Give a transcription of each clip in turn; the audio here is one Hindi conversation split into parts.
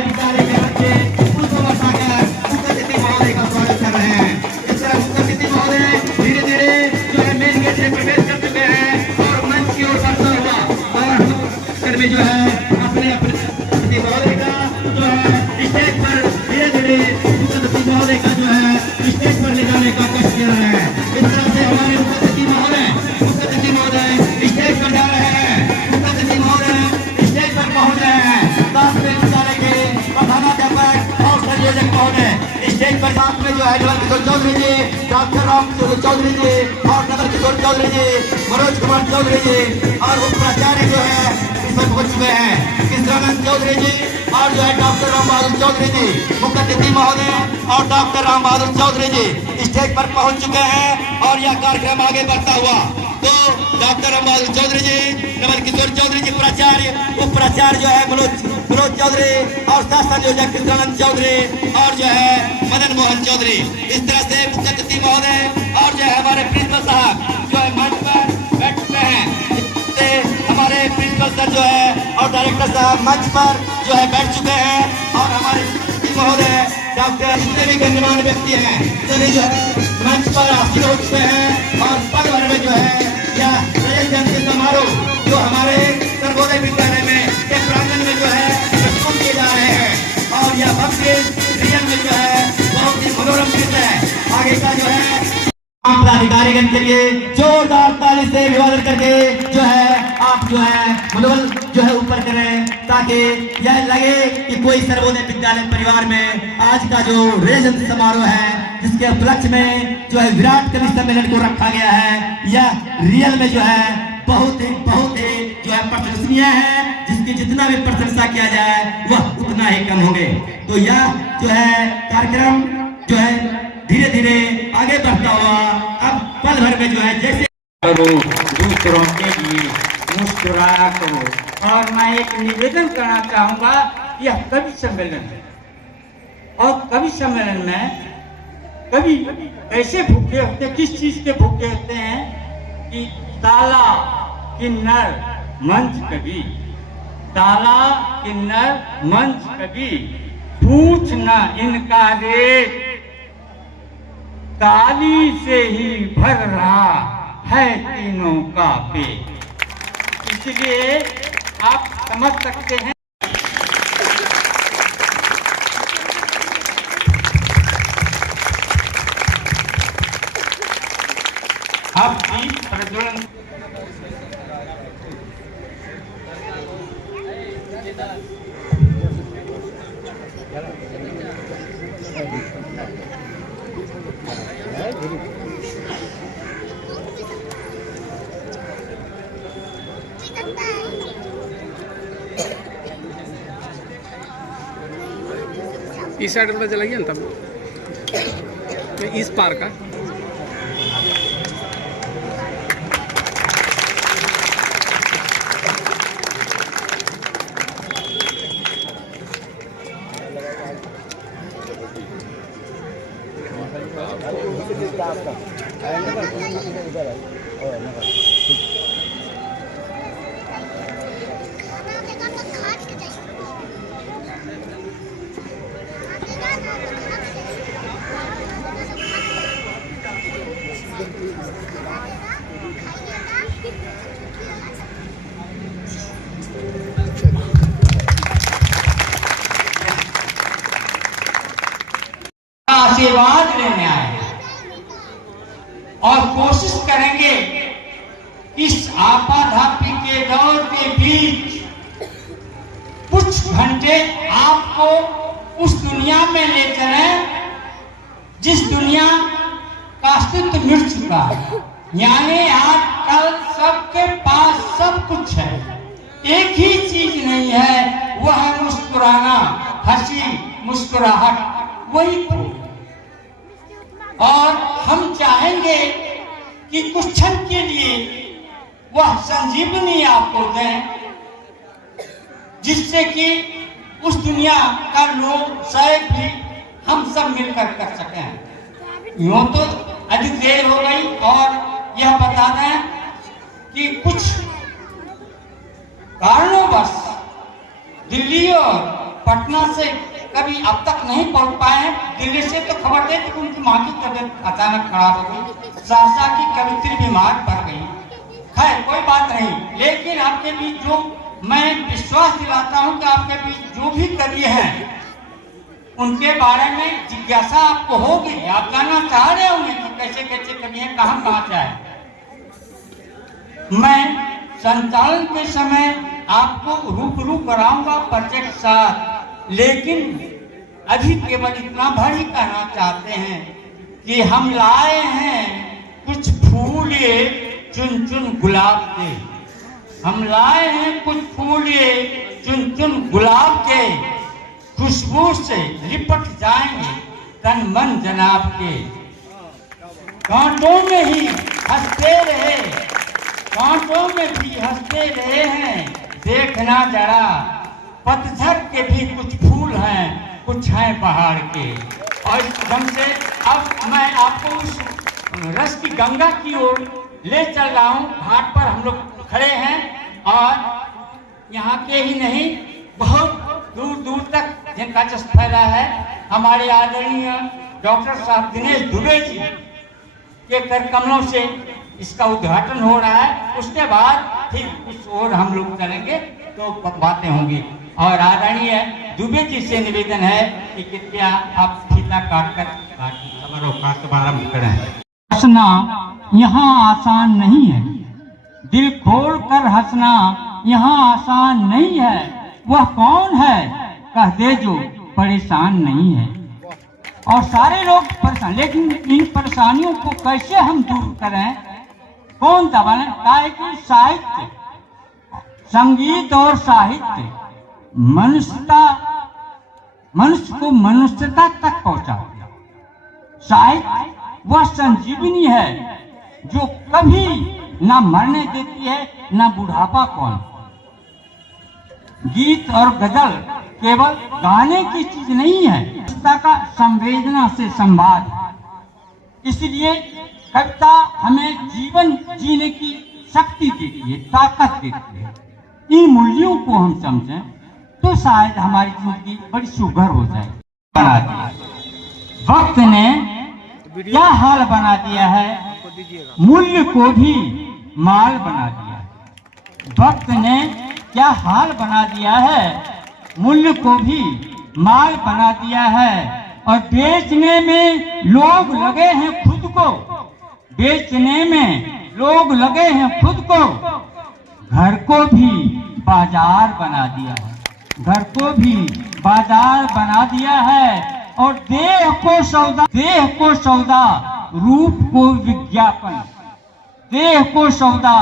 सर्वोदय विद्यालय के बच्चे पुष्प बरसाकर मुख्य अतिथि महोदय का स्वागत कर रहे हैं। इस तरह मुख्य अतिथि महोदय धीरे धीरे जो है मेन गेट से प्रवेश कर चुके हैं और मंच की ओर बढ़ता हुआ और कर्मी जो है अपने अतिथि महोदय का जो है स्टेज पर धीरे धीरे मुख्य अतिथि महोदय का जो है स्टेज पर ले जाने का कष्ट कर रहे हैं। इस तरह से हमारे मुख्य अतिथि महोदय स्टेज पर जा रहे हैं। मुख्य अतिथि महोदय स्टेज पर पहुंच रहे हैं। शास्त्रीय विद्यालय के प्रधानाध्यापक और संयोजक महोदय स्टेज पर साथ में जो है नवल किशोर चौधरी जी, डॉक्टर राम चौधरी जी और नवल किशोर चौधरी जी, मनोज कुमार चौधरी जी और उप प्राचार्य जो है इसमें पहुंच चुके हैं। कृष्णानंद चौधरी जी और जो है डॉक्टर राम बहादुर चौधरी जी, मुख्य अतिथि महोदय और डॉक्टर राम बहादुर चौधरी जी स्टेज पर पहुंच चुके हैं और यह कार्यक्रम आगे बढ़ता हुआ तो डॉक्टर राम बहादुर चौधरी जी, नवल किशोर चौधरी जी प्राचार्य, उप प्राचार्य जो है मनोज चौधरी और सह संयोजक कृष्णानंद चौधरी और जो है मदन मोहन चौधरी। इस तरह से मुख्य अतिथि महोदय और जो है हमारे प्रिंसिपल साहब जो है मंच पर बैठ चुके हैं। इससे हमारे प्रिंसिपल सर जो है और डायरेक्टर साहब मंच पर जो है बैठ चुके हैं और हमारे महोदय डॉक्टर जितने भी गण्यमान्य व्यक्ति हैं सभी जो है मंच पर आसीन हो चुके हैं और पल भर में जो है यह जयंती समारोह जो हमारे सर्वोदय विद्यालय में के प्रांगण में जो है प्रस्तुत किए जा रहे हैं और यह भव्य रियल में जो है बहुत ही मनोरम दृश्य है। आगे का जो है पदाधिकारीगण के लिए जोरदार ताली से अभिवादन करके जो है आप जो है मनोबल जो है ऊपर करें ताकि यह लगे कि कोई सर्वोदय विद्यालय परिवार में आज का जो जयंती समारोह है जिसके उपलक्ष्य में जो है विराट कवि सम्मेलन को रखा गया है यह रियल में जो है बहुत ही जो है प्रशंसनीय है। जिसकी जितना भी प्रशंसा किया जाए वह उतना ही कम होंगे। तो यह जो है कार्यक्रम जो है धीरे धीरे आगे बढ़ता हुआ अब पल भर में जो है जैसे दूसरों के लिए मुस्कुराया करो। और मैं एक निवेदन करना चाहूंगा, यह कवि सम्मेलन है और कवि सम्मेलन में कवि ऐसे भूखे होते, किस चीज के भूखे होते हैं कि ताला किन्नर मंच कवि, ताला किन्नर मंच कवि, पूछना इनका रेट ताली से ही भर रहा है तीनों का पेट। इसलिए आप समझ सकते हैं अब दीप प्रज्वलन इस साइड में चला गया ना तब इस पार का आशीर्वाद लेने आए और कोशिश करेंगे इस आपाधापी के दौर के बीच कुछ घंटे आपको उस दुनिया में ले चले जिस दुनिया का अस्तित्व मिट चुका है। यानी आजकल सबके पास सब कुछ है, एक ही चीज नहीं है, वह मुस्कुराना, हंसी मुस्कुराहट, वही तो। और हम चाहेंगे कि कुछ क्षण के लिए वह संजीवनी आपको दें जिससे कि उस दुनिया का लोग शायद भी हम सब मिलकर कर सकें। यूं तो अधिक देर हो गई और यह बता दें कि कुछ कारणोंवश दिल्ली और पटना से कभी अब तक नहीं पहुंच पाए हैं। दिल्ली से तो खबर दी कि उनकी मां की तबीयत अचानक खराब हो गई, सहसा की कवित्री बीमार पड़ गई। खैर कोई बात नहीं, लेकिन आपके बीच जो मैं विश्वास दिलाता हूं कि आपके बीच जो भी कवि हैं उनके बारे में जिज्ञासा आपको होगी, आप जानना चाह रहे होंगे कि कैसे कैसे कवि हैं, कहाँ कहाँ से आए। मैं संचालन के समय आपको रूबरू कराऊंगा परिचय के साथ, लेकिन अभी केवल इतना भर ही कहना चाहते हैं कि हम लाए हैं कुछ फूल चुन चुन गुलाब के, हम लाए हैं कुछ फूल चुन चुन गुलाब के, खुशबू से लिपट जाएंगे तन मन जनाब के। कांटों में ही हंसते रहे, कांटों में भी हंसते रहे हैं, देखना जरा पतझड़ के भी कुछ फूल हैं, कुछ हैं पहाड़ के। और इस ढंग से अब मैं आपको उस रस की गंगा की ओर ले चल रहा हूँ। घाट पर हम लोग खड़े हैं और यहाँ के ही नहीं बहुत दूर दूर तक जिनका जस फैला है, हमारे आदरणीय डॉक्टर साहब दिनेश दुबे जी के कर कमलों से इसका उद्घाटन हो रहा है। उसके बाद फिर कुछ और हम लोग चलेंगे तो बातें होंगी। और आदरणीय दुबे जी से निवेदन है कि कृपया आप फीता काटकर समारोह का शुभारंभ करें। हंसना यहाँ आसान नहीं है, दिल खोल कर हंसना यहाँ आसान नहीं है। वह कौन है कह दे जो परेशान नहीं है। और सारे लोग परेशान, लेकिन इन परेशानियों को कैसे हम दूर करें, कौन दबाने? काहे कि साहित्य, संगीत और साहित्य मनुष्य को मनुष्यता तक पहुंचाती है। साहित्य वह संजीवनी है जो कभी न मरने देती है न बुढ़ापा कौन। गीत और गजल केवल गाने की चीज नहीं है, कविता का संवेदना से संवाद। इसलिए कविता हमें जीवन जीने की शक्ति देती है, ताकत देती है। इन मूल्यों को हम समझें तो शायद हमारी जिंदगी बड़ी सुघर हो जाए। बना दिया वक्त ने क्या हाल बना दिया है, मूल्य को भी माल बना दिया। वक्त ने क्या हाल बना दिया है, मूल्य को भी माल बना दिया है। और बेचने में लोग लगे हैं खुद को, बेचने में लोग लगे हैं खुद को। घर को भी बाजार बना दिया है, घर को भी बाजार बना दिया है। और देह को सौदा रूप को विज्ञापन, देह को सौदा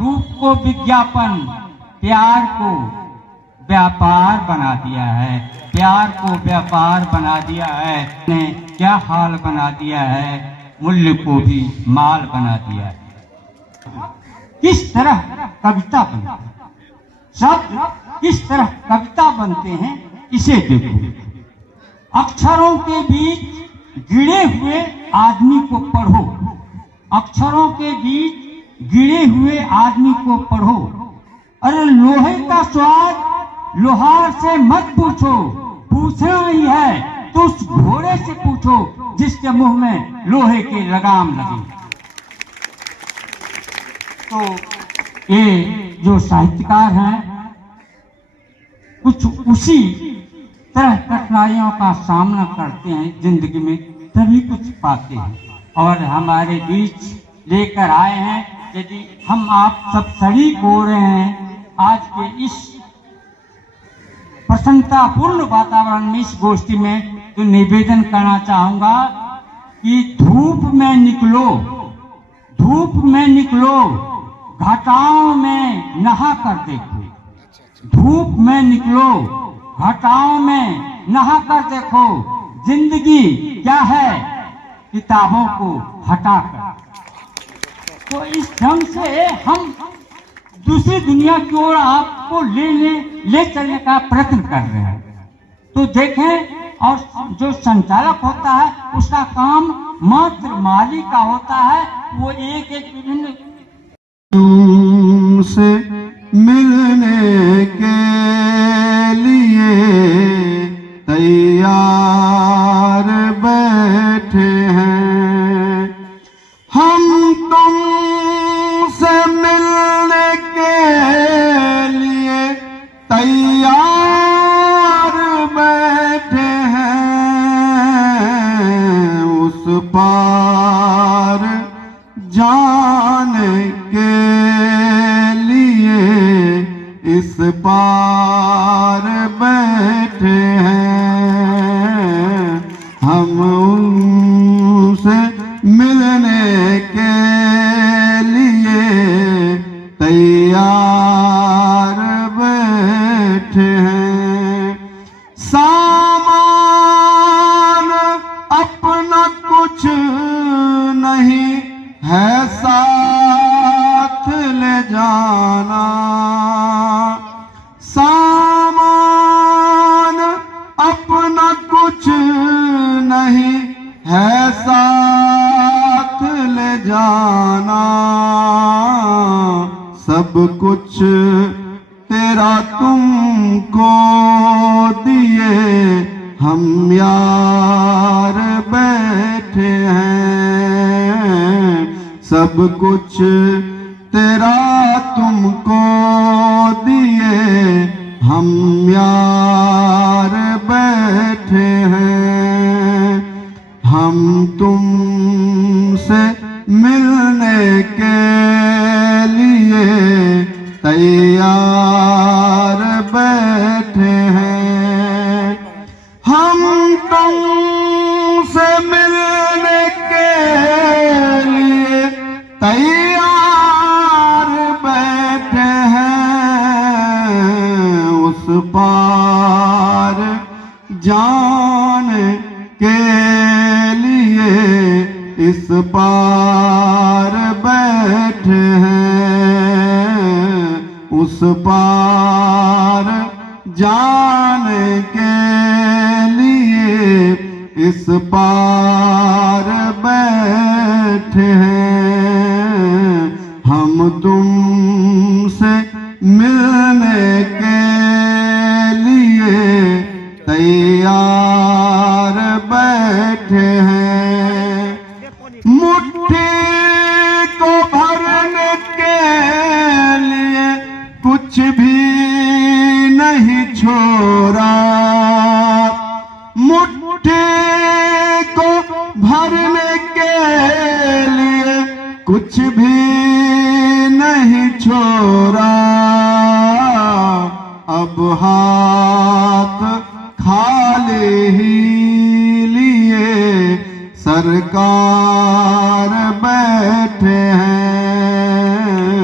रूप को विज्ञापन। प्यार को व्यापार बना दिया है, प्यार को व्यापार बना दिया है। ने क्या हाल बना दिया है, मूल्य को भी माल बना दिया है। किस तरह कविता बनती है, शब्द किस तरह कविता बनते हैं, इसे देखो। अक्षरों के बीच गिरे हुए आदमी को पढ़ो, अक्षरों के बीच गिरे हुए आदमी को पढ़ो। अरे लोहे का स्वाद लोहार से मत पूछो, पूछना ही है तो उस घोड़े से पूछो जिसके मुंह में लोहे की लगाम लगी। तो ये जो साहित्यकार हैं कुछ उसी तरह कठिनाइयों का सामना करते हैं जिंदगी में, तभी कुछ पाते हैं। और हमारे बीच लेकर आए हैं, यदि हम आप सब शरीक हो रहे हैं आज के इस प्रसन्नतापूर्ण वातावरण में, इस गोष्ठी में, तो निवेदन करना चाहूंगा कि धूप में निकलो, धूप में निकलो, घटाओं में नहा कर देखो। धूप में निकलो, घटाओं में नहा कर देखो। जिंदगी क्या है, किताबों को हटाकर। तो इस ढंग से हम दूसरी दुनिया की ओर आपको ले चलने का प्रयत्न कर रहे हैं। तो देखें, और जो संचालक होता है उसका काम मात्र माली का होता है। वो एक एक विभिन्न तुमसे मिलने के लिए तैयार बैठे हैं। हम तुम से मिलने के लिए तैयार बैठे हैं। उस पार जाने के लिए इस पार बैठे हैं। हम उनसे मिलने के लिए तैयार बैठे हैं। सामान अपना कुछ नहीं है साथ ले जाना। सामान अपना कुछ नहीं है साथ ले जाना। सब कुछ तेरा तुमको दिए हम यार बैठे हैं। सब कुछ तेरा तुमको दिए हम यार बैठे हैं। हम तुमसे मिलने के लिए तैयार बैठे हैं। हम तुमसे मिलने के लिए तैयार बैठे हैं। उस पार जाने के लिए इस पार बैठे हैं। उस पार जाने के लिए इस पार बैठे हैं। हम तुमसे मिलने के लिए तैयार बैठे हैं। मुट्ठी को भरने के लिए कुछ भी नहीं छोड़ा। मुट्ठी को भरने के लिए कुछ भी नहीं छोड़ा। अब हाथ खाली ही लिए सरकार बैठे हैं।